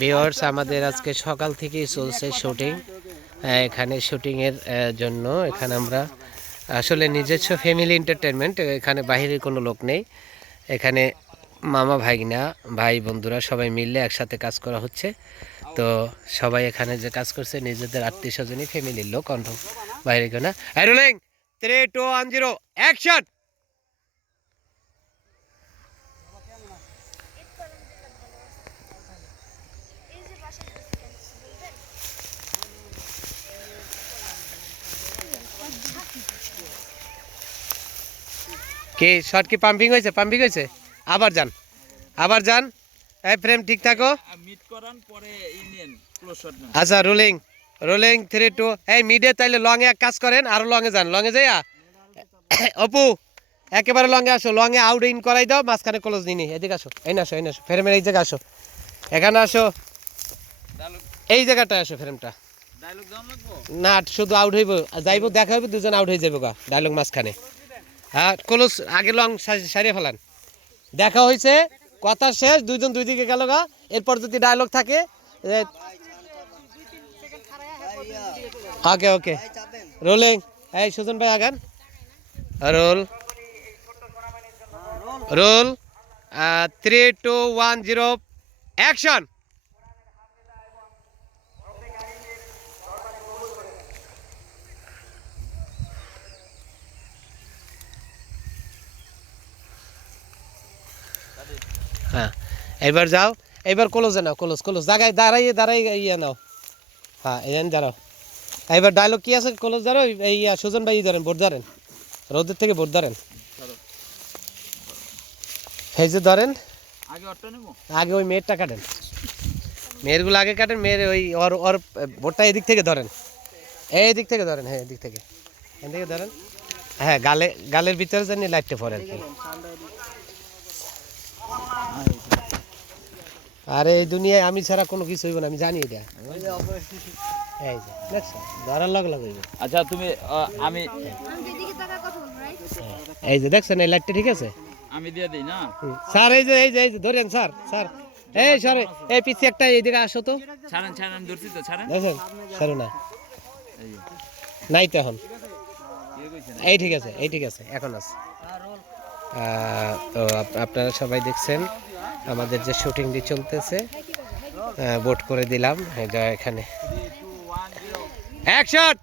Viewers, আমাদের আজকে সকাল থেকেই চলছে শুটিং। এখানে শুটিংয়ের জন্য এখানে আমরা আসলে নিজস্ব ফ্যামিলি এন্টারটেনমেন্ট, এখানে বাহিরের কোনো লোক নেই। এখানে মামা ভাগিনা ভাই বন্ধুরা সবাই মিললে একসাথে কাজ করা হচ্ছে। তো সবাই এখানে যে কাজ করছে নিজেদের আত্মীয় স্বজনই, ফ্যামিলির লোক, অন্য বাইরে কেউ না। Rolling 3 2 1 0 action. কে শর্ট কি পাম্পিং হয়েছে? পাম্পিং হয়েছে, আবার যান, আবার যান। এই ফ্রেম ঠিক থাকো। আচ্ছা, রোলিং রোলিং 3 2। এই মিডে তাইলে লং এ এক কাজ করেন, আরো লং এ যান, লং এ যাইয়া অপু একেবারে লং এ আসো, লং এ আউট ইন করাই দাও, মাঝখানে ক্লোজ নিনি। এদিকে আসো, এই না আসো, এই না আসো, ফ্রেমের এই জায়গা আসো, এখানে আসো, এই জায়গাটায় আসো ফ্রেমটা। না, শুধু আউট হইব, যাইব, দেখা হইব, দুজন আউট হয়ে যাবো গা, ডায়লগ মাঝখানে। হ্যাঁ, ক্লোজ আগে লং সারিয়ে ফেলান। দেখা হয়েছে, কথা শেষ, দুইজন দুই দিকে গেল গা। এরপর যদি ডায়লগ থাকে, ওকে ওকে, রোলিং। এই সুজন ভাই আগান, রোল রোল 3 2 1 0 অ্যাকশন। হ্যাঁ, এবার যাও, এবার ক্লোজে নাও, ক্লোজ ক্লোজ জায়গায় দাঁড়াইয়ে দাঁড়াইয়ে ইয়ে নাও। হ্যাঁ, এই দাঁড়াও। এবার ডায়লগ কি আছে? ক্লোজ দাঁড়াও, এই সুজন ভাই ধরেন, বোর্ড ধরেন, রোদের থেকে বোর্ড ধরেন, এই যে ধরেন। আগে ওই মেয়েরটা কাটেন, মেয়েরগুলো আগে কাটেন, মেয়ের ওই ওর ওর বোর্ডটা এদিক থেকে ধরেন, এই দিক থেকে ধরেন, হ্যাঁ এদিক থেকে, এদিকে ধরেন। হ্যাঁ, গালের ভিতরে জানি লাইটটা পড়ে আর কি। আরে এই দুনিয়ায় আমি ছাড়া কোনো কিছু হইব না, আমি জানি এটা। এই যে দেখছো, ধরার লগ লগ হইব। আচ্ছা তুমি আমি এই যে দেখছেন, এই লাইটটা ঠিক আছে, আমি দিয়ে দিই না স্যার। এই যে এই যে এই যে ধরেন স্যার, স্যার এই স্যার, এই পিছিয়ে একটা এইদিকে আসো তো। ছাড়েন ছাড়েন, আমি ধরছি তো, ছাড়েন। দেখেন ছাড়ো না, নাই তো এখন। এই ঠিক আছে, এই ঠিক আছে, এখন আছে। তো আপনারা সবাই দেখছেন আমাদের যে শুটিংটি চলতেছে, বোট করে দিলাম এটা এখানে। অ্যাকশন।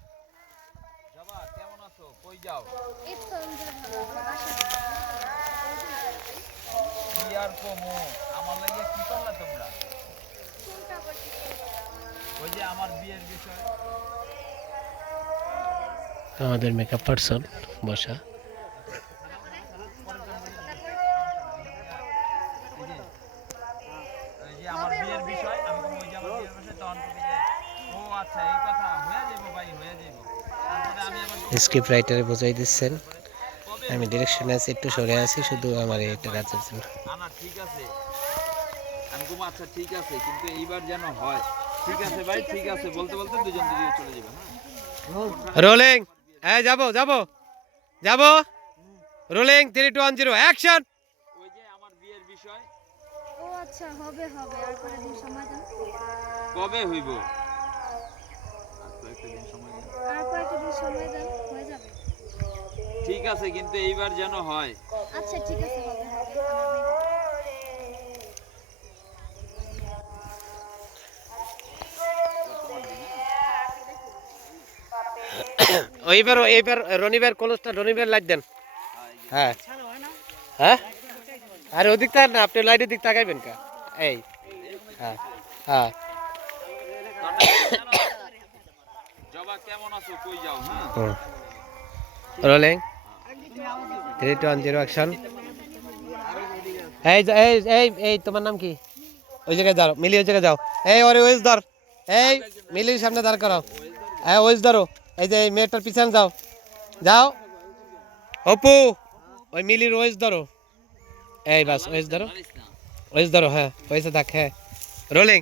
কেমন আছো? কই যাও? কি আর কমো, আমার লাগে কি করলা তোমরা? ওই যে আমার বিয়ের বিষয়। আমাদের মেকআপ পার্সন বসা। ওই যে আমার বিয়ের বিষয়, আমি তো ওই যে আমার বিয়ের বিষয় তখন তুমি যে ও আচ্ছা এই কথা হয়ে যাইবো ভাই, হয়ে যাইবো। তারপরে আমি আবার স্ক্রিপ্ট রাইটারে বোঝাই দিচ্ছেন, আমি ডিরেকশনে আছি, একটু সরে আছি, শুধু আমার এটা কাজ হচ্ছে না। না ঠিক আছে, আমি বলবো আচ্ছা ঠিক আছে, কিন্তু এইবার যেন হয়। ঠিক আছে ভাই, ঠিক আছে বলতে বলতে দুজন দিকে চলে যাবে। হ্যাঁ, রোলিং। হ্যাঁ, যাবো যাবো যাবো। Rolling 3 2 1 0 action. ওই যে আমার বিয়ের বিষয়। ও আচ্ছা, হবে হবে, আর কয়েকদিন সময় দেন। কবে হইব? আর কয়েকটা দিন সময় দেন। আর কয়েকটা দিন সময় দেন, হয়ে যাবে। ঠিক আছে, কিন্তু এইবার যেন হয়। আচ্ছা ঠিক আছে, হবে হবে। এইবার এইবার রনিবার কলসটা, রনিবার লাইট দেন। হ্যাঁ হ্যাঁ, আরে ওদিক তার না, আপনি লাইটের দিক তাকাইবেন কা। এই হ্যাঁ হ্যাঁ। জবা কেমন আছো? কই যাও? হ্যাঁ, রোলিং 3 2 1 0 অ্যাকশন। এই এই এই এই তোমার নাম কি? ওই জায়গায় দাঁড়াও, মিলি ওই জায়গায় যাও। এই ওরে ওয়েস ধর, এই মিলির সামনে দাঁড় করাও। হ্যাঁ, ওয়েস ধরো, এই যে এই মেয়েটার পিছনে যাও, যাও। অপু, ওই মিলির ওয়েস ধরো। এই বাস, ওয়েস ধরো, ওয়েস ধরো, হ্যাঁ ওয়েসে থাক। হ্যাঁ, রোলিং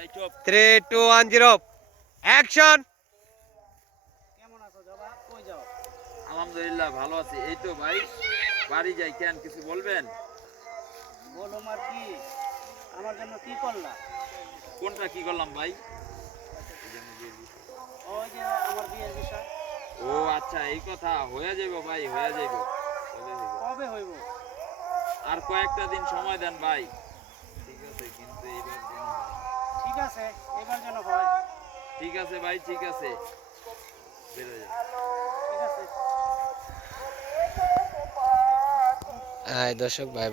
এই চুপ। 3 2 1 0 অ্যাকশন। আলহামদুলিল্লাহ ভালো আছি। এই তো ভাই বাড়ি যাই, কেন কিছু বলবেন? বললাম আর কি, আমার জন্য কি করলা? কোনটা কি করলাম ভাই? ওই যে আমার বিয়ের বিষয়। ও আচ্ছা, এই কথা। হয়ে যাইব ভাই, হয়ে যাইব। কবে হইব? আর কয়েকটা দিন সময় দেন ভাই। ঠিক আছে, কিন্তু এইবার যেন হয়। ঠিক আছে, এবার যেন হয়। ঠিক আছে ভাই, ঠিক আছে, বেরো যান। ঠিক আছে। হ্যাঁ দর্শক ভাই